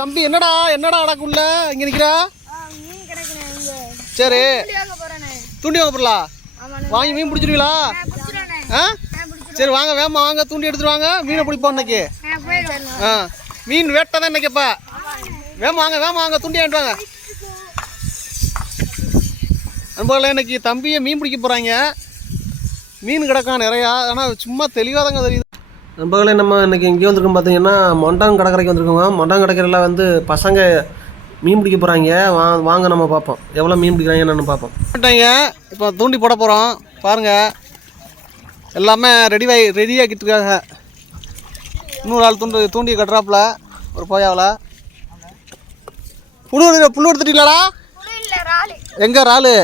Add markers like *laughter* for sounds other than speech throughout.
தம்பி என்னடா என்னடா அடக்குள்ள இங்க நிக்கிறா? சரி. தூண்டி வாங்க போடலாம் வாங்கி மீன் பிடிச்சிருவீங்களா? ஆ சரி வாங்க வேமா வாங்க தூண்டி எடுத்துட்டு வாங்க. மீனை பிடிப்போம் இன்னைக்கு. ஆ மீன் வேட்டை தான் இன்னைக்குப்பா வேமா வாங்க வேமா வாங்க தூண்டி வாங்கிட்டு வாங்க. நண்பர்களே இன்னைக்கு தம்பியை மீன் பிடிக்க போகிறாங்க மீன் கிடக்கான் நிறையா ஆனால் சும்மா தெளிவாக தாங்க தெரியுது. நண்பர்களே நம்ம இன்னைக்கு எங்கே வந்திருக்கோம் பார்த்தீங்கன்னா மொண்டாங் கடற்கரைக்கு வந்திருக்கோங்க. மொண்டாங் கடற்கரையில் வந்து பசங்க மீன் பிடிக்க போகிறாங்க வா வாங்க நம்ம பார்ப்போம் எவ்வளோ மீன் பிடிக்கிறாங்க என்னன்னு பார்ப்போம் போட்டாங்க இப்போ தூண்டி போட போகிறோம் பாருங்கள் எல்லாமே ரெடி ஆகி ரெடி ஆக்கிட்டு இருக்காங்க இன்னொரு ஆள் தூண்டு தூண்டி கட்டுறாப்புல. ஒரு போயாவில். புழு புழு எடுத்துட்டீங்களாடா? ராலு எங்கே இறாலு?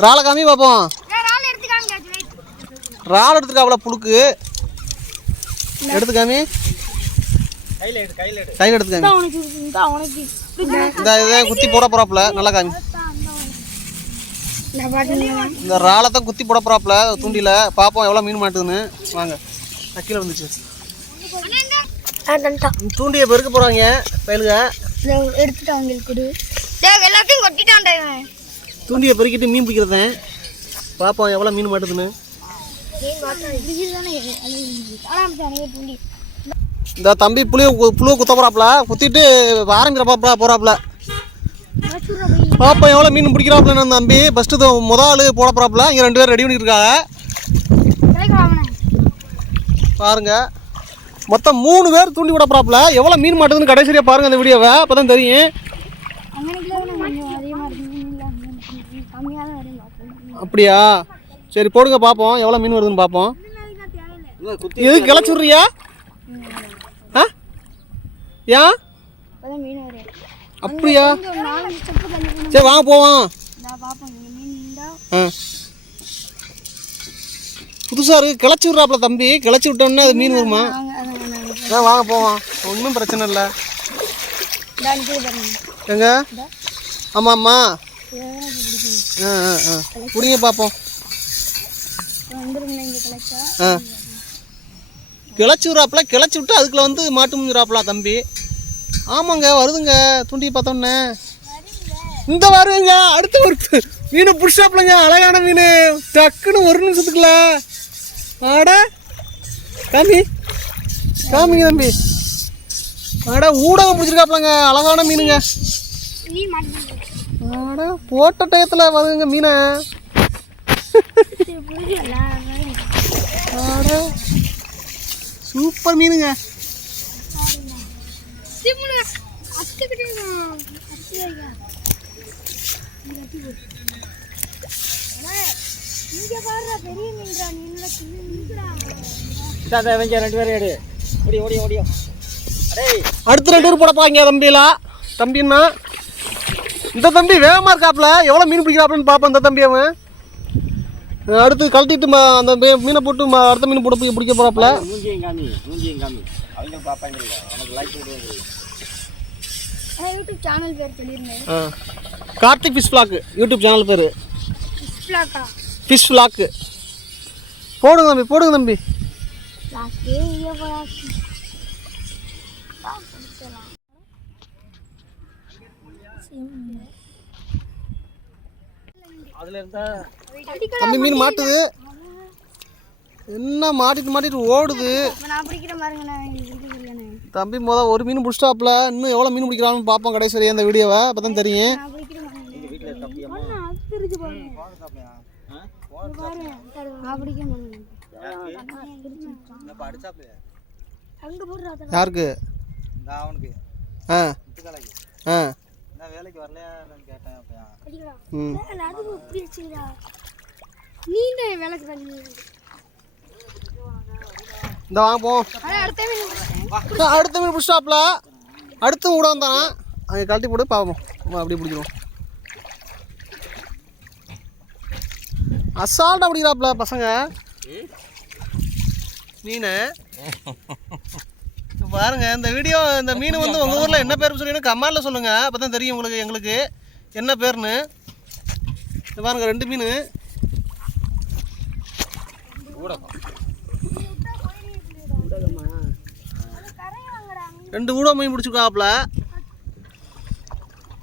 இறாலை காமி பார்ப்போம் ராலு எடுத்துருக்காப்புல புழுக்கு. எடுத்து காமி கையில் எடுத்து காமி உனக்கு இந்த இதை குத்தி போட போகிறாப்புல நல்லா காமி. இந்த தான் குத்தி போட போகிறாப்புல தூண்டியில் பார்ப்போம் எவ்வளோ மீன் மாட்டுதுன்னு. வாங்க. கீழே வந்துச்சு தூண்டியை பெருக்க போகிறாங்க பயலுக. எல்லாத்தையும் கொட்டிட்டான்டா இவன். தூண்டியை பெருக்கிட்டு மீன் பிடிக்கிறதேன். பார்ப்போம் எவ்வளோ மீன் மாட்டுதுன்னு. இந்த தம்பி புளிய புழுவை குத்த போகிறாப்புல குத்திட்டு ஆரம்பிக்கிற பாப்பா போகிறாப்புல பாப்பா எவ்வளோ மீன் பிடிக்கிறாப்புல நான் தம்பி? ஃபஸ்ட்டு முத ஆள் போட போகிறாப்புல இங்கே ரெண்டு பேரும் ரெடி பண்ணியிருக்காங்க பாருங்க. மொத்தம் மூணு பேர் தூண்டி விட போகிறாப்புல எவ்வளோ மீன் மாட்டுதுன்னு கடைசியாக பாருங்க அந்த வீடியோவை அப்போ தான் தெரியும். அப்படியா? சரி போடுங்க பார்ப்போம் எவ்வளோ மீன் வருதுன்னு பார்ப்போம் எதுக்கு கிளச்சி விட்றியா ஆ? ஏன் அப்படியா? சரி வாங்க போவோம். புதுசாக இருக்குது கிளச்சி விட்றாப்புல தம்பி. கிளச்சி விட்டோன்னே அது மீன் வருமா? ஆ வாங்க போவோம். ஒன்றும் பிரச்சனை இல்லை. எங்க? ஆமாம் ஆமாம் ஆ ஆ ஆ. பிடிங்க பார்ப்போம் ஆ. கிளச்சி விட்றாப்புல கிளச்சி விட்டு அதுக்குள்ள வந்து மாட்டு முடிஞ்சிடாப்புல தம்பி. ஆமாங்க வருதுங்க. தூண்டி பார்த்தோன்னே. இந்த வருங்க அடுத்த ஒரு மீனை பிடிச்சாப்புலங்க அழகான மீன். டக்குன்னு ஒரு நிமிஷத்துக்குள்ள. ஆட காமி. காமிங்க தம்பி. ஆட ஊடகம் பிடிச்சிருக்காப்புலங்க அழகான மீனுங்க. ஆட போட்ட டயத்தில் வருதுங்க மீனை. சூப்பர் மீனுங்க. ரெண்டு பேரும் எடு ஓடி ஓடி ஓடியோ அடே அடுத்து ரெண்டு பேர் போடப்பாங்க தம்பிலா. தம்பின்னா இந்த தம்பி வேகமாக இருக்காப்புல எவ்வளோ மீன் பிடிக்கிறாப்புலன்னு பார்ப்போம் இந்த தம்பி அவன். அடுத்து கழட்டிட்டு ம- அந்த மீனை போட்டு ம- அடுத்த மீன் போட்டு போய் பிடிக்க போகிறாப்புல மூஞ்சியும் காமி மூஞ்சியும் காமி. அவங்க பார்ப்பாங்க இல்லை உனக்கு லைக் விடுவாங்க யூடியூப் சேனல் பேர் சொல்லிருந்தேன். ஆ. Karthik fish vlog YouTube channel பேர். ஃபிஷ் ஃப்ளாக்கு போடுங்க தம்பி போடுங்க தம்பி. அதில் இருந்தா தம்பி மீன் மாட்டுது. என்ன மாட்டிட்டு மாட்டிட்டு ஓடுது? நான் பிடிக்கிற பாருங்க நான் இது இல்லைண்ணே தம்பி முத ஒரு மீன் பிடிச்சிட்டாப்புல. இன்னும் எவ்வளோ மீன் பிடிக்கிறான்னு பார்ப்போம் கடைசி வரையும் அந்த வீடியோவை. அப்போ தான் தெரியும் யாருக்கு? ஆ. ஆ. நான் வேலைக்கு வரலையான்னு கேட்டேன் அது இப்படி வச்சுக்கிறா நீண்ட விளக்கு தண்ணி இந்த வாங்க போவோம் அடுத்த மீன் அடுத்த மீன் பிடிச்சாப்ல அடுத்து கூட வந்தான்? அங்கே கழட்டி போட்டு பார்ப்போம் ஆமா, அப்படியே பிடிச்சிரும் அசால்ட்டாக பிடிக்கிறாப்புல பசங்க. மீன் *laughs* பாருங்க இந்த வீடியோ இந்த மீன் வந்து உங்கள் ஊரில் என்ன பேர் சொல்லி கமாலில் சொல்லுங்கள் அப்போ தான் தெரியும் உங்களுக்கு எங்களுக்கு. என்ன பேர்னு பாருங்க ரெண்டு மீன். ஊடகம் ரெண்டு ஊட மீன் பிடிச்சிருக்காப்புல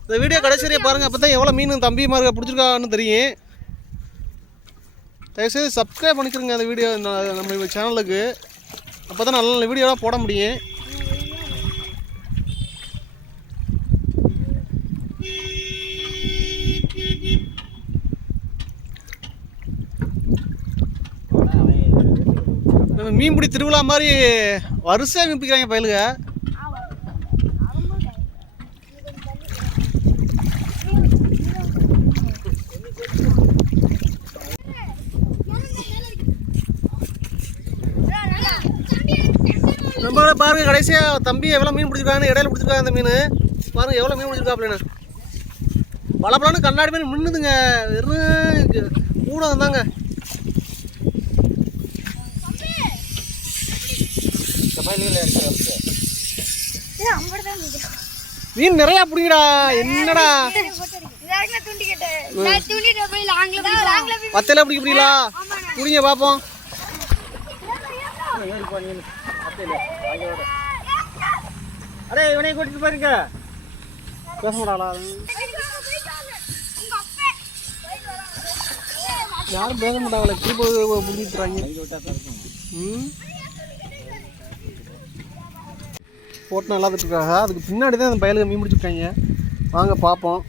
இந்த வீடியோ கடைசி வரையும் பாருங்கள் அப்போ தான் எவ்வளோ மீன் தம்பி மாதிரி பிடிச்சிருக்கான்னு தெரியும். தயவுசெய்து சப்ஸ்கிரைப் பண்ணிக்கிறங்க அந்த வீடியோ நம்ம சேனலுக்கு அப்போ தான் நல்ல நல்ல வீடியோலாம் போட முடியும் நம்ம மீன்பிடி திருவிழா மாதிரி வரிசையாக மீன் பிடிக்கிறாங்க பயலுங்க நம்மளோட பாருங்க கடைசியாக தம்பி எவ்வளோ மீன் பிடிச்சிருக்காங்க இடையில பிடிச்சிருக்காங்க அந்த மீன். பாருங்க எவ்வளோ மீன் பிடிச்சிருக்காப்லண்ணா பலன்னு கண்ணாடி மீன் மின்னுதுங்க வெறும் கூட வந்தாங்க மீன் நிறையா பிடிங்கடா என்னடா பத்தையில பிடிக்க முடியலா பிடிங்க பார்ப்போம் அடே இவனையும் கூட்டிட்டு போயிருங்க பேச மாட்டாளா யாரும் பேச மாட்டாங்களே திருப்பி பிடிக்கிறாங்க ம் போட்டு நல்லா இருக்காங்க அதுக்கு பின்னாடி தான் அந்த பயலுக்கு மீன் பிடிச்சிருக்காங்க. வாங்க பார்ப்போம்.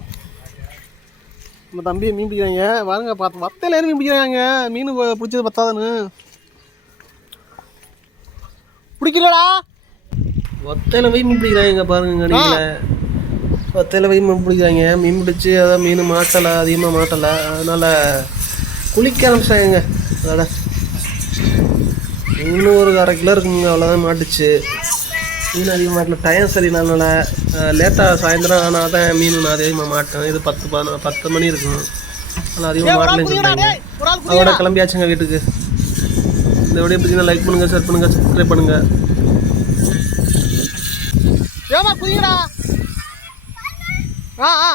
நம்ம தம்பியை மீன் பிடிக்கிறாங்க. வாங்க பார்த்து வத்தையில ஏறி மீன் பிடிக்கிறாங்க. மீன் பிடிச்சது பத்தாதுன்னு. பிடிக்கலடா! வத்தையில போய் மீன் பிடிக்கிறாங்க பாருங்க நீங்கள் வத்தையில போய் மீன் பிடிக்கிறாங்க. மீன் பிடிச்சி அதான் மீன் மாட்டலை அதிகமாக மாட்டலை. அதனால் குளிக்க ஆரம்பிச்சிட்டாங்க. அதோட இன்னும் ஒரு அரை கிலோ இருக்குங்க அவ்வளோதான் மாட்டுச்சு. மீன் அதிகமாக மாட்டல டைம் சரியில்லைனால லேட்டாக சாயந்தரம் ஆனால் தான் மீன் நான் அதிகமாக மாட்டேன். இது பத்து பதினொ பத்து மணி இருக்கும். ஆனால் அதிகமாக மாட்டலன்னு சொல்கிறாங்க அதோட கிளம்பியாச்சுங்க வீட்டுக்கு. இந்த வீடியோ பிடிச்சிங்கன்னா லைக் பண்ணுங்கள் ஷேர் பண்ணுங்கள் சப்ஸ்கிரைப் பண்ணுங்கள் ஏமா குதிங்கடா ஆ ஆ.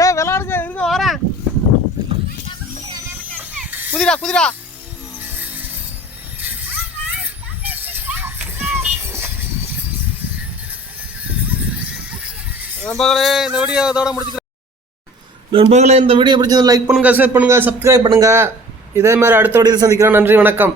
ஏ விளாடுங்க இருங்க வரேன். குதிரா குதிரா. நண்பர்களே இந்த வீடியோ இதோட முடிச்சுக்கிறேன். நண்பர்களே இந்த வீடியோ பிடிச்சது லைக் பண்ணுங்கள் ஷேர் பண்ணுங்கள் சப்ஸ்கிரைப் பண்ணுங்கள் இதே மாதிரி அடுத்த வீடியோவில் சந்திக்கிறேன் நன்றி வணக்கம்.